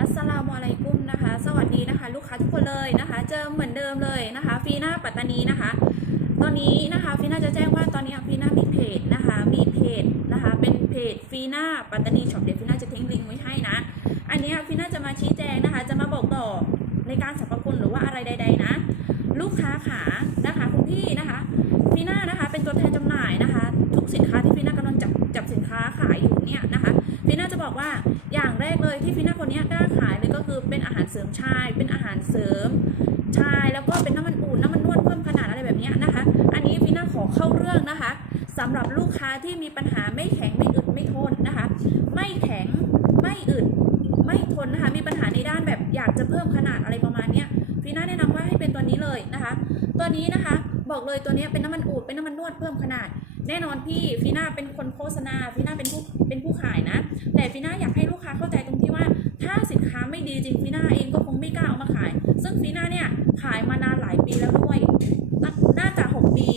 อัสลามุอะลัยกุมนะคะ สวัสดีนะคะ ลูกค้าทุกคนเลยนะคะ เจอเหมือนเดิมเลยนะคะ ฟีน่าปัตตานีนะคะ ตอนนี้นะคะฟีน่าจะแจ้งว่าตอนนี้ฟีน่ามีเพจนะคะ มีเพจนะคะ เป็นเพจฟีน่าปัตตานีช็อปเดี๋ยวฟีน่าจะทิ้งลิงก์ไว้ให้นะ อันนี้ฟีน่าจะมาชี้แจงนะคะ จะมาบอกต่อในการสรรพคุณหรือว่าอะไรใด ๆ นะ ลูกค้าขานะคะคุณพี่นะคะฟีน่านะคะ เป็นตัวแทนจำหน่ายนะคะ ทุกสินค้าที่ฟีน่ากำลัง แรกเลยที่ฟีน่าคนนี้กล้าขายเลยก็คือเป็นอาหารเสริมชาย เป็นอาหารเสริมชาย แล้วก็เป็นน้ำมันอุ่นน้ำมันนวดเพิ่มขนาดอะไรแบบนี้นะคะ อันนี้ฟีน่าขอเข้าเรื่องนะคะสำหรับลูกค้าที่มีปัญหาไม่แข็งไม่อึดไม่ทนนะคะ ไม่แข็งไม่อึดไม่ทนนะคะ มีปัญหาในด้านแบบอยากจะเพิ่มขนาดอะไรประมาณนี้ฟีน่าแนะนำว่าให้เป็นตัวนี้เลยนะคะ ตัวนี้นะคะ บอกเลยตัวนี้เป็นน้ำมันอูดเป็นน้ำมันนวดเพิ่มขนาด แน่นอนพี่ฟีน่าเป็นคนโฆษณาฟีน่าเป็นผู้เป็นผู้ขายนะ แต่ฟีน่าอยากให้ลูกค้าเข้าใจตรงที่ว่า ถ้าสินค้าไม่ดีจริงฟีน่าเองก็คงไม่กล้าเอามาขาย ซึ่งฟีน่าเนี่ยขายมานานหลายปีแล้วด้วยน่าน่าจะ6ปี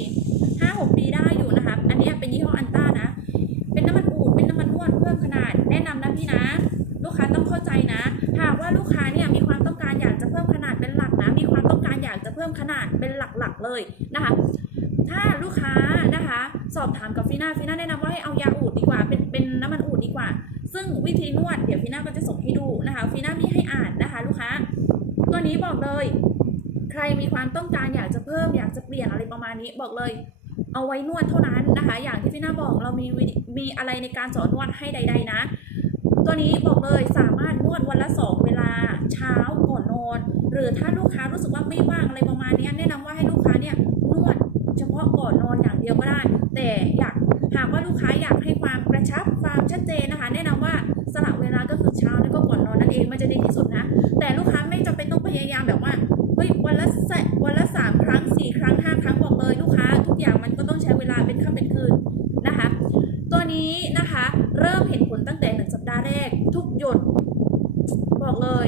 5-6ปีได้อยู่นะคะอันนี้เป็นยี่ห้ออันต้านะ เป็นน้ำมันอูดเป็นน้ำมันนวดเพิ่มขนาด แนะนำนะพี่นะ ลูกค้าต้องเข้าใจนะหากว่าลูกค้าเนี่ยมีความต้องการอยากจะเพิ่มขนาดเป็นหลักนะมีความต้องการอยากจะเพิ่มขนาดเป็นหลัก เลยนะคะ ถ้าลูกค้านะคะ สอบถามกับฟีน่าฟีน่าแนะนำว่าให้เอายาอูดดีกว่า เป็นเป็นน้ำมันอูดดีกว่า ซึ่งวิธีนวดเดี๋ยวฟีน่าก็จะส่งให้ดูนะคะฟีน่ามีให้อ่านนะคะ ลูกค้า ตัวนี้บอกเลย ใครมีความต้องการอยากจะเพิ่มอยากจะเปลี่ยนอะไรประมาณนี้บอกเลยเอาไว้นวดเท่านั้นนะคะ อย่างที่พี่นาบอกเรามีวิมีอะไรในการสอนนวดให้ใด ๆ นะ ตัวนี้บอกเลยสามารถนวดวันละสองเวลาเช้าก่อนนอน หรือถ้าลูกค้ารู้สึกว่าไม่ว่างอะไรประมาณนี้แนะนำว่าให้ลูกค้า จะดีที่สุดนะ แต่ลูกค้าไม่จำเป็นต้องพยายามแบบว่าเฮ้ยวันละสวันละสามครั้งสี่ครั้งห้าครั้งบอกเลยลูกค้า ทุกอย่างมันก็ต้องใช้เวลาเป็นค่ำเป็นคืนนะคะ ตัวนี้นะคะเริ่มเห็นผลตั้งแต่หนึ่งสัปดาห์แรก ทุกหยด บอกเลย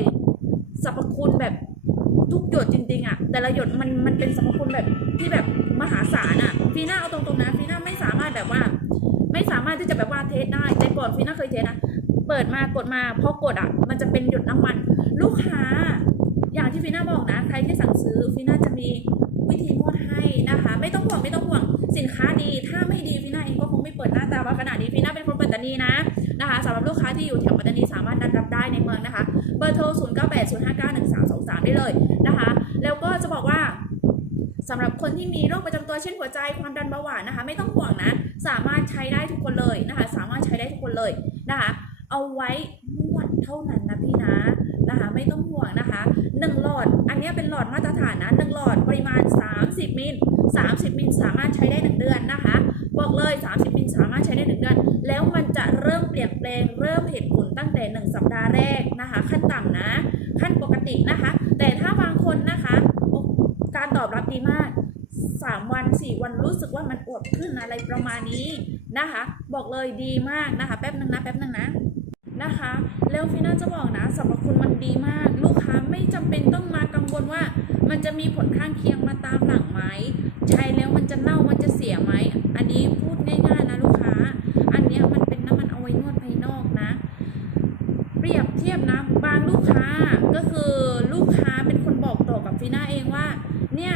สรรพคุณแบบทุกหยดจริงๆอะ่ะ แต่ละหยดมันมันเป็นสรรพคุณแบบที่แบบมหาศาลอะ่ะฟีน่าเอาตรงๆนะฟีน่าไม่สามารถแบบว่า ไม่สามารถที่จะแบบว่าเทสได้แต่ก่อนฟีน่าเคยเทสนะ เปิดมากดมาพอกดอะ มันจะเป็นหยดน้ำมัน ลูกค้า อย่างที่ฟีน่าบอกนะ ใครที่สั่งซื้อฟีน่าจะมีวิธีนวดให้นะคะ ไม่ต้องห่วงไม่ต้องห่วงสินค้าดีถ้าไม่ดีฟีน่าเองก็คงไม่เปิดหน้าตาว่าขนาดนี้ฟีน่าเป็นคนปัตตานีนะนะคะสำหรับลูกค้าที่อยู่แถวปัตตานีสามารถนัดรับได้ในเมืองนะคะเบอร์โทร 0 9 8 0 5 9 1 3 2 3 ได้เลยนะคะ แล้วก็จะบอกว่าสำหรับคนที่มีโรคประจำตัวเช่นหัวใจความดันเบาหวานนะคะ ไม่ต้องห่วงนะ สามารถใช้ได้ทุกคนเลยนะคะ สามารถใช้ได้ทุกคนเลยนะคะ เอาไว้นวดเท่านั้นนะพี่นะนะคะ ไม่ต้องห่วงนะคะหนึ่งหลอด อันนี้เป็นหลอดมาตรฐานนะหนึ่งหลอดปริมาณ 30 มิล 30 มิลสามารถใช้ได้ 1 เดือนนะคะ บอกเลย 30 มิลสามารถใช้ได้ 1 เดือน แล้วมันจะเริ่มเปลี่ยนแปลง เริ่มเห็นผลตั้งแต่ 1 สัปดาห์แรกนะคะ ขั้นต่ำนะ ขั้นปกตินะคะ แต่ถ้าบางคนนะคะ การตอบรับดีมาก 3 วัน 4 วันรู้สึกว่ามันอวบขึ้นอะไรประมาณนี้นะคะ บอกเลยดีมากนะคะ แป๊บนึงนะ แป๊บนึงนะ นะคะ แล้วฟีน่าจะบอกนะสรรพคุณมันดีมาก ลูกค้าไม่จำเป็นต้องมากังวลว่า มันจะมีผลข้างเคียงมาตามหลังไหมใช้แล้วมันจะเน่ามันจะเสียไหมอันนี้พูดง่ายๆนะลูกค้า อันนี้มันเป็นน้ำมันเอาไว้นวดภายนอกนะ เปรียบเทียบนะ บางลูกค้าก็คือลูกค้าเป็นคนบอกต่อกับฟีน่าเองว่า เนี่ย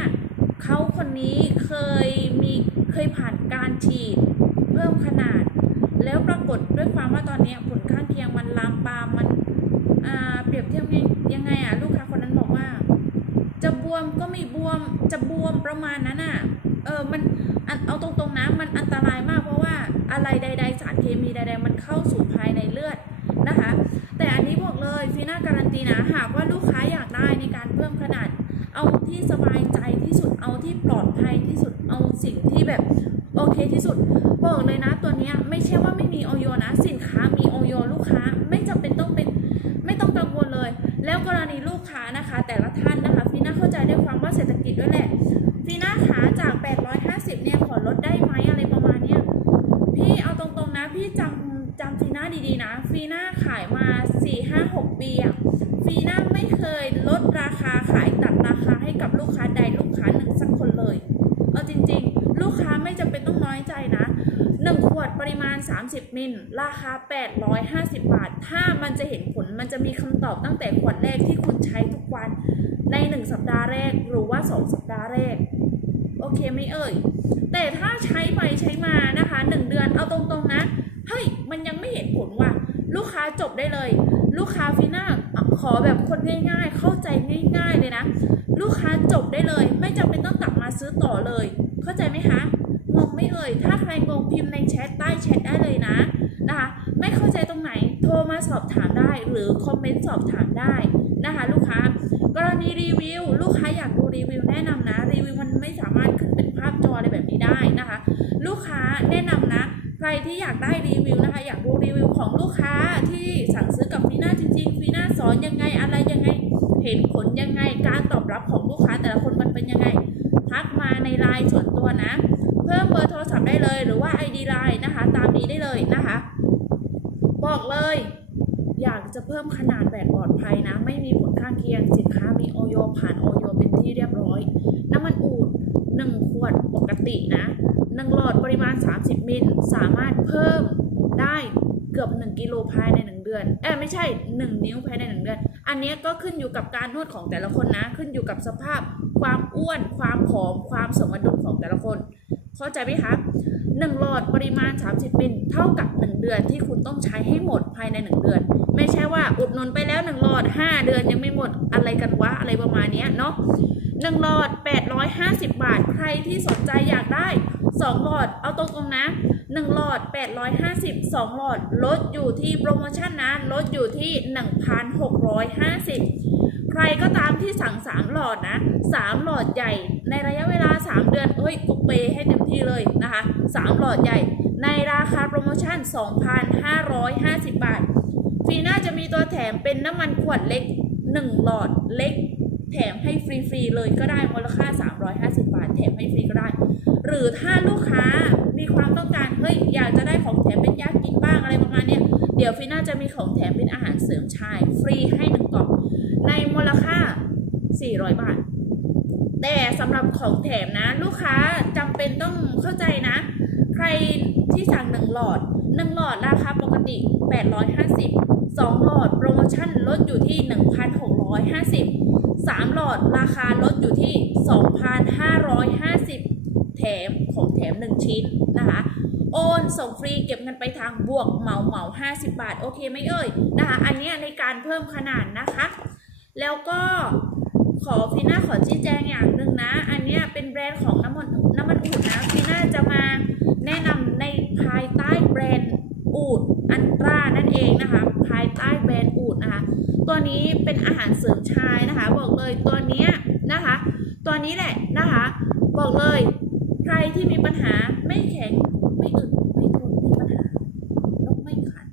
เขาคนนี้เคยมีเคยผ่านการฉีดเพิ่มขนาด แล้วปรากฏด้วยความว่าตอนนี้ผล เคียงมันลามปามมันเปรียบเทียบยังยังไงอะลูกค้าคนนั้นบอกว่า จะบวมก็ไม่บวมจะบวมประมาณนั้นอะเออมันเอาตรงๆนะมันอันตรายมากเพราะว่าอะไรใด ๆ สารเคมีใด ๆ มันเข้าสู่ภายในเลือดนะคะ แต่อันนี้บอกเลยฟีน่าการันตีนะหากว่าลูกค้าอยากได้ในการเพิ่มขนาด เอาที่สบายใจที่สุดเอาที่ปลอดภัยที่สุดเอาสิ่งที่แบบโอเคที่สุด บอกเลยนะตัวนี้ไม่ใช่ว่าไม่มีออยนะ สินค้ามีออยลูกค้าไม่จำเป็นต้องเป็นไม่ต้องกังวลเลย แล้วกรณีลูกค้านะคะ แต่ละท่านนะคะฟีน่าเข้าใจด้วยความว่าเศรษฐกิจด้วยแหละฟีน่าขาจาก 850 เนี่ยขอลดได้ไหมอะไรประมาณเนี้ยพี่เอาตรงๆนะพี่จำจำฟีน่าดีๆนะฟีน่าขายมา 4-5-6 ปีอะฟีน่าไม่เค 30 มิล ราคา 850 บาท ถ้ามันจะเห็นผลมันจะมีคำตอบตั้งแต่ขวดแรกที่คุณใช้ทุกวันใน 1 สัปดาห์แรกหรือว่า 2 สัปดาห์แรก โอเคไหมเอ่ย แต่ถ้าใช้ไปใช้มานะคะ 1 เดือนเอาตรงๆนะ เฮ้ย มันยังไม่เห็นผลว่ะ ลูกค้าจบได้เลย ลูกค้าฟีน่าขอแบบคนง่าย ๆ เข้าใจง่าย ๆ เลยนะ ลูกค้าจบได้เลย ไม่จำเป็นต้องกลับมาซื้อต่อเลย เข้าใจไหมคะงงไม่เอ่ย ถ้าใครงงพิมพ์ในแชทใต้แชทได้เลย ใครที่อยากได้รีวิวนะคะ อยากดูรีวิวของลูกค้าที่สั่งซื้อกับฟีน่าจริงๆฟีน่าสอนยังไงอะไรยังไง เห็นผลยังไงการตอบรับของลูกค้าแต่ละคนมันเป็นยังไง ทักมาในไลน์ส่วนตัวนะ เพิ่มเบอร์โทรศัพท์ได้เลยหรือว่า ID ไลน์นะคะ ตามนี้ได้เลยนะคะ บอกเลย อยากจะเพิ่มขนาดแบตปลอดภัยนะ ไม่มีผลข้างเคียงสินค้ามีโออยผ่านโออยเป็นที่เรียบร้อย น้ำมันอูด1ขวดปกตินะ ดปริมาณ 30 มิล สามารถเพิ่มได้เกือบ 1 กิโลภายใน 1 เดือน เอ้ไม่ใช่ 1 นิ้วภายใน 1 เดือน อันนี้ก็ขึ้นอยู่กับการนวดของแต่ละคนนะ ขึ้นอยู่กับสภาพ ความอ้วน ความผอม ความสมดุลของแต่ละคน เข้าใจไหมคะ1หลอดปริมาณ 30 มิล เท่ากับ 1 เดือนที่คุณต้องใช้ให้หมดภายใน 1 เดือน ไม่ใช่ว่าอุดหนุนไปแล้ว 1 หลอด 5 เดือนยังไม่หมด อะไรกันวะ อะไรประมาณนี้เนาะ1หลอด 850 บาท ใครที่สนใจอยากได้ 2 หลอด เอาตรงๆนะ 1 หลอด 850 2 หลอด ลดอยู่ที่โปรโมชั่นนะ ลดอยู่ที่ 1,650 ใครก็ตามที่สั่ง 3 หลอดนะ 3 หลอดใหญ่ ในระยะเวลา 3 เดือน เฮ้ยกูเปย์ให้เต็มที่เลยนะคะ 3 หลอดใหญ่ ในราคาโปรโมชั่น 2,550 บาท ฟีน่าจะมีตัวแถมเป็นน้ำมันขวดเล็ก 1 หลอดเล็กแถมให้ฟรี ๆ เลยก็ได้มูลค่า 350 บาท แถมให้ฟรีก็ได้ หรือถ้าลูกค้ามีความต้องการเฮ้ยอยากจะได้ของแถมเป็นยากินบ้างอะไรประมาณเนี้ยเดี๋ยวฟีน่าจะมีของแถมเป็นอาหารเสริมชาย ฟรีให้หนึ่งกล่องในมูลค่า 400 บาท แต่สำหรับของแถมนะ ลูกค้าจำเป็นต้องเข้าใจนะ ใครที่สั่ง1หลอด1หลอดราคาปกติ 850 2 หลอดโปรโมชั่นลดอยู่ที่ 1,650 3 หลอดราคาลดอยู่ที่ 2,550 แถมของแถม 1 ชิ้นนะคะ โอนส่งฟรีเก็บเงินไปทางบวกเหมาเหมา50 บาท โอเคไหมเอ่ยนะคะอันนี้ในการเพิ่มขนาดนะคะ แล้วก็ขอฟีน่าขอชี้แจงอย่างหนึ่งนะ อันนี้เป็นแบรนด์ของน้ำมันน้ำมันอูดนะฟีน่าจะมาแนะนำในภายใต้แบรนด์อูดอันตรานั่นเองนะคะ ภายใต้แบรนด์อูดนะคะตัวนี้เป็นอาหารเสริมชายนะคะ บอกเลยตัวนี้นะคะ ตัวนี้แหละนะคะ บอกเลย ใครที่มีปัญหาไม่แข็งไม่อึดไม่ทนมีปัญหานกไม่ขัน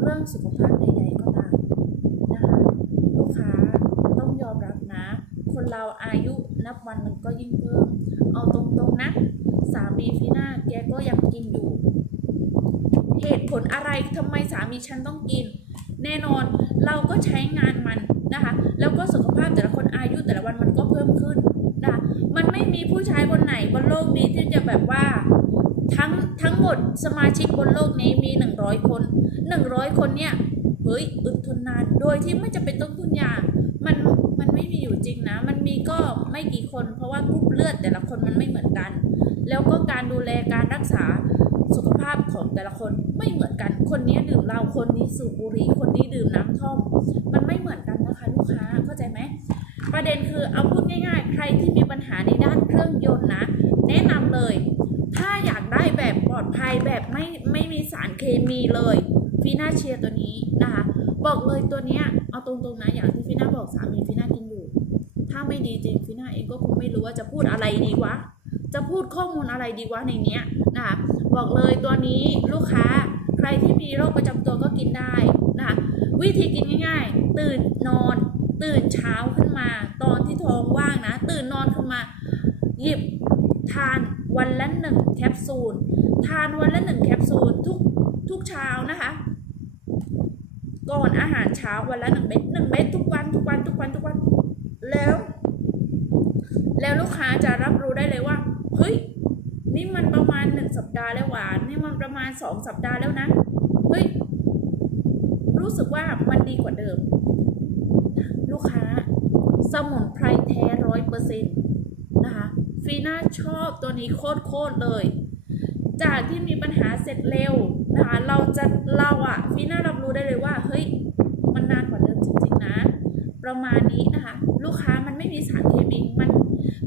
เรื่องสุขภาพใดๆก็ตามนะคะลูกค้าต้องยอมรับนะ คนเราอายุนับวันมันก็ยิ่งเพิ่มเอาตรงๆนะ สามีฟีน่าแกก็ยังกินอยู่เหตุผลอะไรทำไมสามีฉันต้องกิน แน่นอนเราก็ใช้งานมัน มีผู้ชายคนไหนบนโลกนี้ที่จะแบบว่าทั้งทั้งหมดสมาชิกบนโลกนี้มี 100 คน 100 คนเนี่ยเฮ้ยอึดทนนานโดยที่ไม่จำเป็นต้องทุนยามันมันไม่มีอยู่จริงนะ มันมีก็ไม่กี่คน เพราะว่ากรุ๊ปเลือดแต่ละคนมันไม่เหมือนกัน แล้วก็การดูแลการรักษาสุขภาพของแต่ละคนไม่เหมือนกัน คนนี้ดื่มเหล้าคนนี้สูบบุหรี่คนนี้ดื่มน้ำท่อม มันไม่เหมือนกันนะคะลูกค้า เข้าใจไหม ประเด็นคือเอาพูดง่าย ๆ ใครที่มีปัญหาในด้านเครื่องยนต์นะ แนะนำเลย ถ้าอยากได้แบบปลอดภัยแบบไม่ไม่มีสารเคมีเลยฟีน่าเชียร์ตัวนี้นะคะบอกเลยตัวเนี้ยเอาตรงๆนะอย่างที่ฟีน่าบอกสามีฟีน่ากินอยู่ ถ้าไม่ดีจริงฟีน่าเองก็คงไม่รู้ว่าจะพูดอะไรดีวะจะพูดข้อมูลอะไรดีวะในเนี้ยนะคะบอกเลยตัวนี้ลูกค้าใครที่มีโรคประจำตัวก็กินได้นะคะวิธีกินง่าย ๆ ตื่นนอน ตื่นเช้าขึ้นมา ตอนที่ท้องว่างนะ ตื่นนอนขึ้นมา หยิบทานวันละหนึ่งแคปซูล ทานวันละหนึ่งแคปซูลทุกทุกเช้านะคะ ก่อนอาหารเช้าวันละหนึ่งเม็ดหนึ่งเม็ดทุกวันทุกวันทุกวันทุกวัน แล้ว แล้วลูกค้าจะรับรู้ได้เลยว่า เฮ้ย นี่มันประมาณหนึ่งสัปดาห์แล้วหวาน นี่มันประมาณสองสัปดาห์แล้วนะ เฮ้ย รู้สึกว่ามันดีกว่าเดิม ลูกค้า สมุนไพรแท้ร้อยเปอร์เซ็นต์นะคะฟีน่าชอบตัวนี้โคตรโคตรเลย จากที่มีปัญหาเสร็จเร็วนะคะเราจะเราอะฟีน่ารับรู้ได้เลยว่า เฮ้ย มันนานกว่าเดิมจริงๆนะ ประมาณนี้นะคะ ลูกค้ามันไม่มีสารเคมีมัน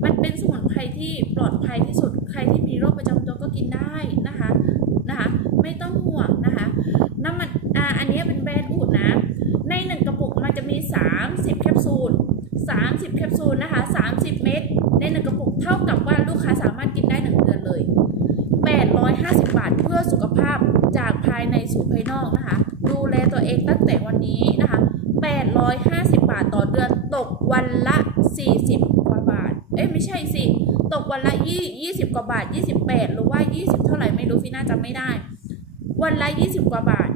มันเป็นสมุนไพรที่ปลอดภัยที่สุด ใครที่มีโรคประจำตัวก็กินได้นะคะนะคะ ไม่ต้องห่วงนะคะน้ำมันอ่าอันนี้เป็นแบรนด์อูดนะ ในหนึ่งกระปุกมันจะมี 30 แคปซูล 30 แคปซูลนะคะ 30 เม็ดในหนึ่งกระปุกเท่ากับว่าลูกค้าสามารถกินได้หนึ่งเดือนเลย 850 บาทเพื่อสุขภาพจากภายในสู่ภายนอกนะคะ ดูแลตัวเองตั้งแต่วันนี้นะคะ 850 บาทต่อเดือนตกวันละ 40 กว่าบาท เอ๊ะไม่ใช่สิ ตกวันละ 20 กว่าบาท 28 หรือว่า 20 เท่าไหร่ไม่รู้ฟิน่าจำไม่ได้ วันละ 20 กว่าบาท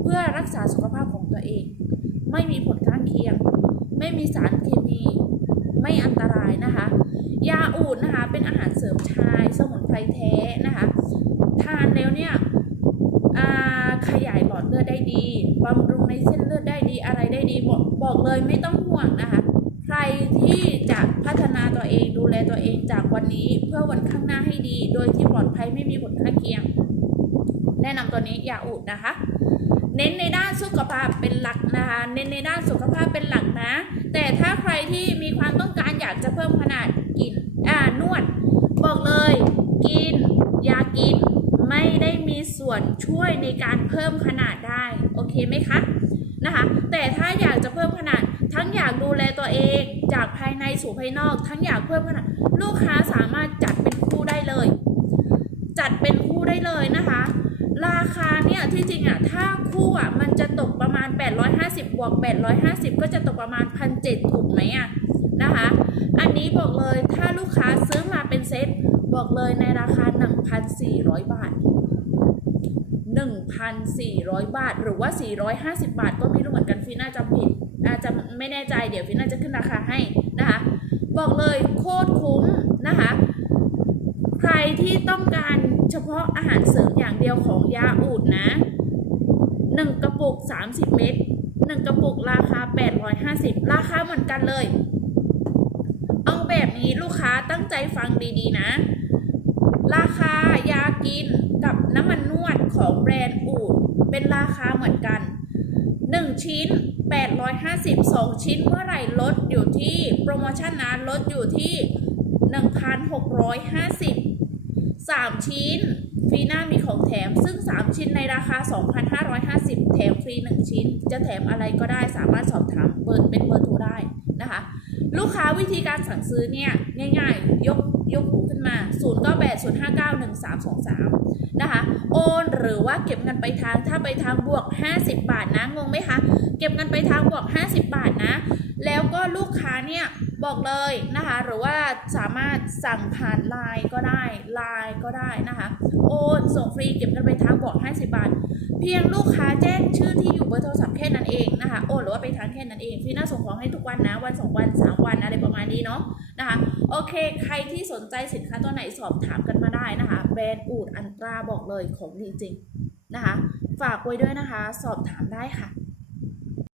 เพื่อรักษาสุขภาพของตัวเอง ไม่มีผลข้างเคียง ไม่มีสารเคมี ไม่อันตรายนะคะ ยาอูดนะคะเป็นอาหารเสริมชาย สมุนไพรแท้นะคะ ทานแล้วเนี่ยอ่าขยายหลอดเลือดได้ดีบำรุงในเส้นเลือดได้ดีอะไรได้ดีบอกบอก เลยไม่ต้องห่วงนะคะ ใครที่จะพัฒนาตัวเองดูแลตัวเองจากวันนี้เพื่อวันข้างหน้าให้ดี โดยที่ปลอดภัยไม่มีผลข้างเคียง แนะนำตัวนี้ยาอูดนะคะ เน้นในด้านสุขภาพเป็นหลักนะคะ เน้นในด้านสุขภาพเป็นหลักนะ แต่ถ้าใครที่มีความต้องการอยากจะเพิ่มขนาดกินอ่านวด บอกเลย กินยากินไม่ได้มีส่วนช่วยในการเพิ่มขนาดได้ โอเคไหมคะ นะคะ แต่ถ้าอยากจะเพิ่มขนาด ทั้งอยากดูแลตัวเอง จากภายในสู่ภายนอก ทั้งอยากเพิ่มขนาด ลูกค้าสามารถจัดเป็นคู่ได้เลย จัดเป็นคู่ได้เลยนะคะ ราคาเนี่ยที่จริงอะถ้าคู่อะมันจะตกประมาณ 850บวก850 ก็จะตกประมาณ 1,700ถูกไหมอะนะคะ อันนี้บอกเลยถ้าลูกค้าซื้อมาเป็นเซตบอกเลยในราคา 1,400 บาท 1,400 บาท หรือว่า 450 บาท ก็ไม่รู้เหมือนกันฟีน่าจำผิดอาจจะไม่แน่ใจเดี๋ยวฟีน่าจะขึ้นราคาให้นะคะบอกเลยโคตรคุ้มนะคะ ใครที่ต้องการเฉพาะอาหารเสริมอย่างเดียวของยาอูดนะ 1 กระปุก 30 เม็ด1 กระปุกราคา 850 ราคาเหมือนกันเลย เอาแบบนี้ลูกค้าตั้งใจฟังดีๆนะ ราคายากินกับน้ำมันนวดของแบรนด์อูดเป็นราคาเหมือนกัน 1 ชิ้น 850 2 ชิ้นเมื่อไหร่ลดอยู่ที่โปรโมชั่นนะลดอยู่ที่ 1,650 3 ชิ้นฟรีหน้ามีของแถมซึ่ง 3 ชิ้นในราคา 2,550 แถมฟรี 1 ชิ้น จะแถมอะไรก็ได้สามารถสอบถามเบอร์เป็นเบอร์โทรได้นะคะ ลูกค้าวิธีการสั่งซื้อเนี่ย ง่ายๆ ยก ยกหูขึ้นมา 0980591323 นะคะ โอนหรือว่าเก็บเงินไปทางถ้าไปทางบวก 50 บาทนะงงไหมคะ เก็บเงินไปทางบวก 50 บาทนะ แล้วก็ลูกค้าเนี่ยบอกเลยนะคะ หรือว่า สามารถสั่งผ่านไลน์ก็ได้ไลน์ก็ได้นะคะโอนส่งฟรีเก็บเงินไปทางบวก50 บาท เพียงลูกค้าแจ้งชื่อที่อยู่เบอร์โทรศัพท์แค่นั้นเองนะคะโอนหรือว่าไปทางแค่นั้นเองพี่น่าส่งของให้ทุกวันนะวันสองวันสามวันอะไรประมาณนี้เนาะนะคะโอเค ใครที่สนใจสินค้าตัวไหนสอบถามกันมาได้นะคะแบรนด์อูดอันตราบอกเลยของดีจริงนะคะฝากไว้ด้วยนะคะ สอบถามได้ค่ะ